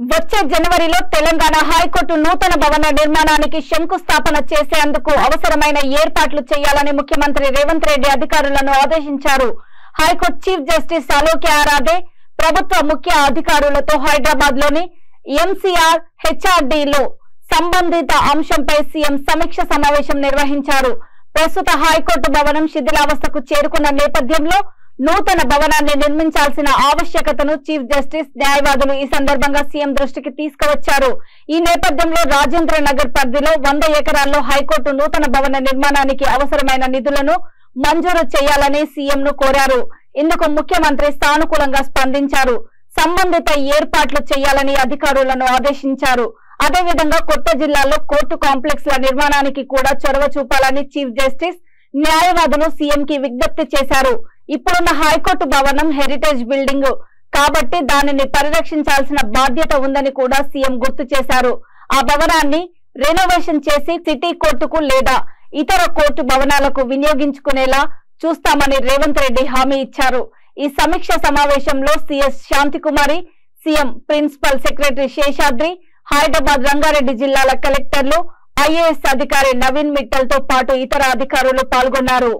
వచ్చే జనవరిలో తెలంగాణ హైకోర్టు నూతన భవన నిర్మాణానికి శంకుస్థాపన చేసేందుకు అవసరమైన ఏర్పాట్లు చేయాలని ముఖ్యమంత్రి రేవంత్ రెడ్డి అధికారులను ఆదేశించారు. High court chief justice Alok Aradhe ప్రభుత్వ ముఖ్య అధికారులతో హైదరాబాద్ లోని ఎంసీఆర్ హెచ్ఆర్డీలో సంబంధిత అంశంపై సీఎం సమీక్ష సమావేశం నిర్వహించారు. ప్రస్తుత హైకోర్టు భవనం శిథిలావస్థకు చేరుకున్న నేపథ్యంలో నూతన భవనాన్ని నిర్మించాల్సిన ఆవశ్యకతను చీఫ్ జస్టిస్ న్యాయవాదులు ఈ సందర్భంగా సీఎం దృష్టికి తీసుకువచ్చారు. ఈ నేపథ్యంలో రాజేంద్ర నగర్ పరిధిలో 100 ఎకరాల్లో హైకోర్టు నూతన భవన నిర్మాణానికి అవసరమైన నిధులను మంజూరు చేయాలని సీఎం ను కోరారు. ఇందుకు ముఖ్యమంత్రి సానుకూలంగా స్పందించారు. సంబంధిత ఏర్పాట్లు చేయాలని అధికారులను ఆదేశించారు. అదేవిధంగా కొత్త జిల్లాల్లో కోర్టు కాంప్లెక్స్ ల నిర్మాణానికి కూడా చొరవ చూపాలని చీఫ్ జస్టిస్ న్యాయవాదులు సీఎం కి విజ్ఞప్తి చేశారు. ఇప్పుడున్న హైకోర్టు భవనం హెరిటేజ్ బిల్డింగ్ కాబట్టి దానిని పరిరక్షించాల్సిన బాధ్యత ఉందని కూడా సీఎం గుర్తు చేశారు. ఆ భవనాన్ని రెనోవేషన్ చేసి సిటీ కోర్టుకు లేదా ఇతర కోర్టు భవనాలకు వినియోగించుకునేలా చూస్తామని రేవంత్ రెడ్డి హామీ ఇచ్చారు. ఈ సమీక్ష సమావేశంలో CS Shanti Kumari, CM principal secretary Seshadri, Hyderabad, Rangareddy జిల్లాల కలెక్టర్లు, ఐఏఎస్ అధికారి నవీన్ మిట్టల్ తో పాటు ఇతర అధికారులు పాల్గొన్నారు.